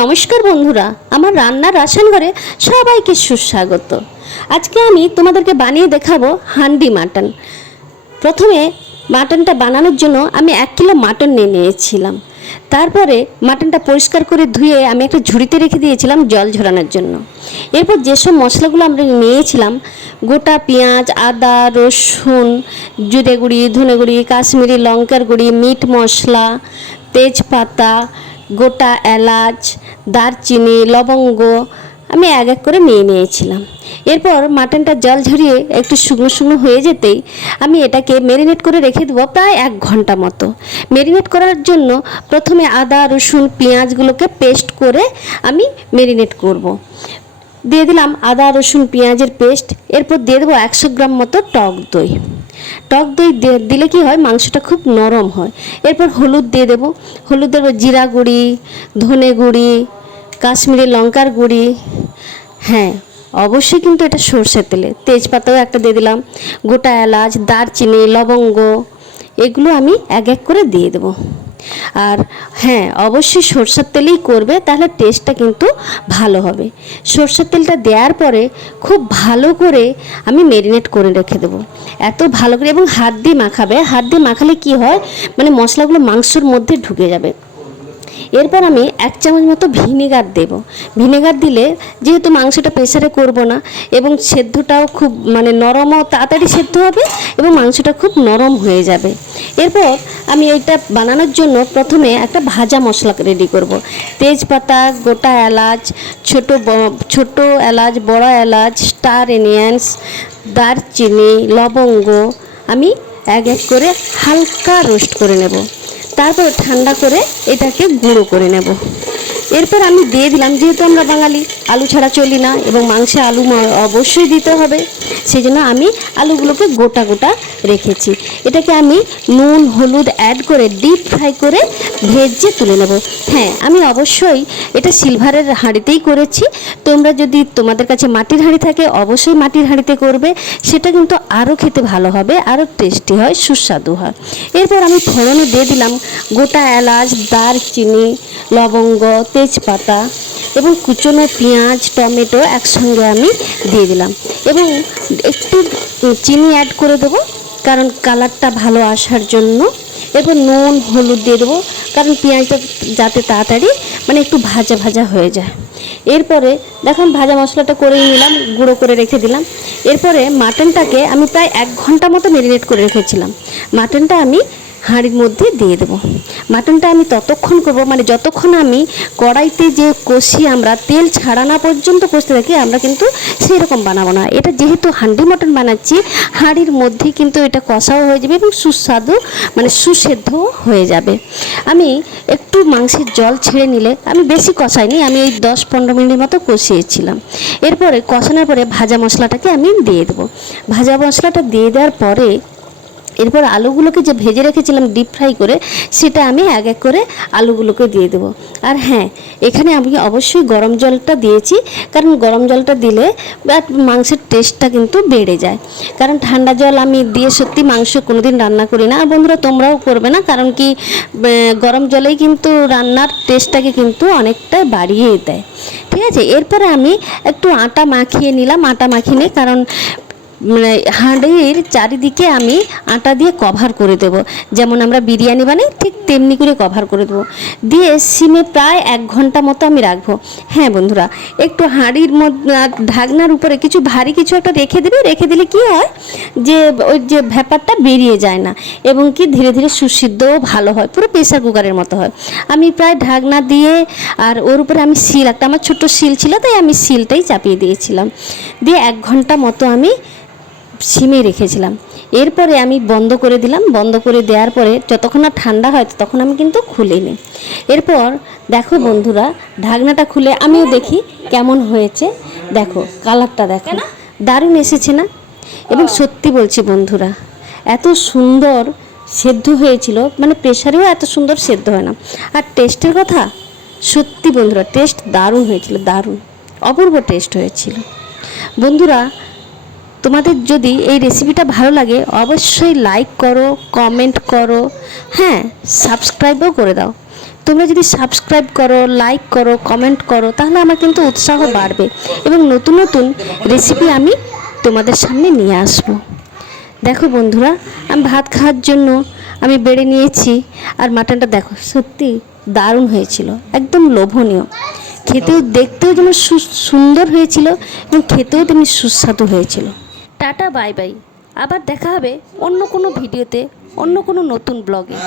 নমস্কার বন্ধুরা, আমার রান্নার রান্নাঘরে সবাইকে সুস্বাগত। আজকে আমি তোমাদেরকে বানিয়ে দেখাবো হান্ডি মাটন। প্রথমে মাটনটা বানানোর জন্য আমি 1 কিলো মাটন নিয়েছিলাম। তারপরে মাটনটা পরিষ্কার করে ধুয়ে আমি একটা ঝুড়িতে রেখে দিয়েছিলাম জল ঝরানোর জন্য। এরপর যেসব মশলাগুলো আমরা নিয়েছিলাম, গোটা পেঁয়াজ, আদা, রসুন, জিরে গুঁড়ি, ধনে গুঁড়ি, কাশ্মীরি লঙ্কার গুঁড়ি, মিট মশলা, তেজপাতা, গোটা এলাচ, দারচিনি, লবঙ্গ আমি এক এক করে নিয়েছিলাম। এরপর মাটনটা জল ঝরিয়ে একটু শুকনো শুকনো হয়ে যেতেই আমি এটাকে ম্যারিনেট করে রেখে দেবো প্রায় 1 ঘন্টা মতো। ম্যারিনেট করার জন্য প্রথমে আদা, রসুন, পেঁয়াজগুলোকে পেস্ট করে আমি ম্যারিনেট করব। দিয়ে দিলাম আদা, রসুন, পেঁয়াজের পেস্ট। এরপর দিয়ে দেবো 100 গ্রাম মতো টক দই। টক দই দিলে কি হয়, মাংসটা খুব নরম হয়। এরপর হলুদ দিয়ে দেবো। হলুদ দেবো জিরা গুঁড়ি, ধনে গুঁড়ি, কাশ্মীরি লঙ্কার গুঁড়ি। হ্যাঁ, অবশ্যই কিন্তু এটা সরষের তেলে। তেজপাতাও একটা দিয়ে দিলাম, গোটা এলাচ, দারচিনি, লবঙ্গ, এগুলো আমি এক এক করে দিয়ে দেবো। আর হ্যাঁ, অবশ্যই সরষের তেলেই করবে, তাহলে টেস্টটা কিন্তু ভালো হবে। সরষের তেলটা দেওয়ার পরে খুব ভালো করে আমি ম্যারিনেট করে রেখে দেবো, এত ভালো করে। এবং হাত দিয়ে মাখাবে, হাত দিয়ে মাখালে কি হয়, মানে মশলাগুলো মাংসর মধ্যে ঢুকে যাবে। এরপর আমি 1 চামচ মতো ভিনেগার দেব। ভিনেগার দিলে যেহেতু মাংসটা প্রেসারে করব না, এবং সেদ্ধটাও খুব নরমও তাড়াতাড়ি সেদ্ধ হবে এবং মাংসটা খুব নরম হয়ে যাবে। এরপর আমি এইটা বানানোর জন্য প্রথমে একটা ভাজা মশলা রেডি করব। তেজপাতা, গোটা এলাচ, ছোট এলাচ, বড় এলাচ, স্টার এনিয়ন্স, দারচিনি, লবঙ্গ আমি এক এক করে হালকা রোস্ট করে নেব। তারপর ঠান্ডা করে এটাকে গুঁড়ো করে নেব। এরপর আমি দিয়ে দিলাম, যেহেতু আমরা বাঙালি আলু ছাড়া চলি না এবং মাংসে আলু অবশ্যই দিতে হবে, সেই জন্য আমি আলুগুলোকে গোটা গোটা রেখেছি। এটাকে আমি নুন হলুদ অ্যাড করে ডিপ ফ্রাই করে ভেজে তুলে নেব। হ্যাঁ, আমি অবশ্যই এটা সিলভারের হাঁড়িতেই করেছি। তোমরা যদি তোমাদের কাছে মাটির হাঁড়ি থাকে অবশ্যই মাটির হাঁড়িতে করবে, সেটা কিন্তু আরও খেতে ভালো হবে, আরও টেস্টি হয়, সুস্বাদু হয়। এরপর আমি ফোড়নে দিয়ে দিলাম গোটা এলাচ, দারচিনি, লবঙ্গ, তেজপাতা এবং কুচনো পেঁয়াজ, টমেটো একসঙ্গে আমি দিয়ে দিলাম এবং একটু চিনি অ্যাড করে দেবো, কারণ কালারটা ভালো আসার জন্য। এরপর নুন হলুদ দিয়ে দেবো, কারণ পেঁয়াজটা যাতে তাড়াতাড়ি একটু ভাজা ভাজা হয়ে যায়। এরপরে দেখুন ভাজা মশলাটা করে নিলাম, গুঁড়ো করে রেখে দিলাম। এরপরে মাটনটাকে আমি প্রায় 1 ঘন্টা মতো ম্যারিনেট করে রেখেছিলাম। মাটনটা আমি হাঁড়ির মধ্যে দিয়ে দেবো। মাটনটা আমি ততক্ষণ করবো, যতক্ষণ আমি কড়াইতে যে কষি আমরা তেল ছাড়া না পর্যন্ত কষতে থাকি, আমরা কিন্তু সেই রকম বানাবো না। এটা যেহেতু হান্ডি মটন বানাচ্ছি, হাঁড়ির মধ্যে কিন্তু এটা কষাও হয়ে যাবে এবং সুস্বাদু সুসেদ্ধও হয়ে যাবে। আমি একটু মাংসের জল ছেড়ে নিলে, আমি বেশি কষাইনি, আমি এই 10-15 মিনিটের মতো কষিয়েছিলাম। এরপরে কষানোর পরে ভাজা মশলাটাকে আমি দিয়ে দেবো। ভাজা মশলাটা দিয়ে দেওয়ার পরে এরপর আলুগুলোকে যে ভেজে রেখেছিলাম ডিপ ফ্রাই করে, সেটা আমি এক এক করে আলুগুলোকে দিয়ে দেবো। আর হ্যাঁ, এখানে আমি অবশ্যই গরম জলটা দিয়েছি, কারণ গরম জলটা দিলে মাংসের টেস্টটা কিন্তু বেড়ে যায়। কারণ ঠান্ডা জল আমি দিয়ে সত্যি মাংস কোনোদিন রান্না করি না। আর বন্ধুরা, তোমরাও করবে না, কারণ কি গরম জলেই কিন্তু রান্নার টেস্টটাকে কিন্তু অনেকটা বাড়িয়ে দেয়। ঠিক আছে, এরপরে আমি একটু আটা মাখিয়ে নিলাম। আটা মাখিয়ে নিই, কারণ হাঁড়ির চারিদিকে আমি আটা দিয়ে কভার করে দেবো, যেমন আমরা বিরিয়ানি বানাই ঠিক তেমনি করে কভার করে দেবো। দিয়ে সিমে প্রায় 1 ঘন্টা মতো আমি রাখবো। হ্যাঁ বন্ধুরা, একটু হাঁড়ির মধ্যে ঢাকনার উপরে কিছু ভারী কিছু একটা রেখে দেবে। রেখে দিলে কি হয়, যে ওই যে ভ্যাপারটা বেরিয়ে যায় না এবং কি ধীরে ধীরে সুসিদ্ধও ভালো হয়, পুরো প্রেসার কুকারের মতো হয়। আমি প্রায় ঢাকনা দিয়ে, আর ওর উপরে আমি শিল, একটা আমার ছোট্ট শিল ছিল, তাই আমি শিলটাই চাপিয়ে দিয়েছিলাম। দিয়ে 1 ঘন্টা মতো আমি সিমে রেখেছিলাম। এরপরে আমি বন্ধ করে দিলাম। বন্ধ করে দেওয়ার পরে যতক্ষণ না ঠান্ডা হয় ততক্ষণ আমি কিন্তু খুলিনি। এরপর দেখো বন্ধুরা, ঢাকনাটা খুলে আমিও দেখি কেমন হয়েছে। দেখো কালারটা দেখো, দারুণ এসেছে না? এবং সত্যি বলছি বন্ধুরা, এত সুন্দর সেদ্ধ হয়েছিল, প্রেসারেও এত সুন্দর সেদ্ধ হয় না। আর টেস্টের কথা, সত্যি বন্ধুরা টেস্ট দারুণ হয়েছিল, দারুণ অপূর্ব টেস্ট হয়েছিল। বন্ধুরা, তোমাদের যদি এই রেসিপিটা ভালো লাগে অবশ্যই লাইক করো, কমেন্ট করো, হ্যাঁ সাবস্ক্রাইবও করে দাও। তোমরা যদি সাবস্ক্রাইব করো, লাইক করো, কমেন্ট করো, তাহলে আমার কিন্তু উৎসাহ বাড়বে এবং নতুন নতুন রেসিপি আমি তোমাদের সামনে নিয়ে আসবো। দেখো বন্ধুরা, আমি ভাত খাওয়ার জন্য আমি বেড়ে নিয়েছি। আর মাটনটা দেখো, সত্যি দারুণ হয়েছিল, একদম লোভনীয়। খেতেও, দেখতেও যেমন সুন্দর হয়েছিল এবং খেতেও তেমনি সুস্বাদু হয়েছিল। Tata, bye bye. আবার দেখা হবে অন্য কোনো ভিডিওতে, অন্য কোনো নতুন ব্লগে।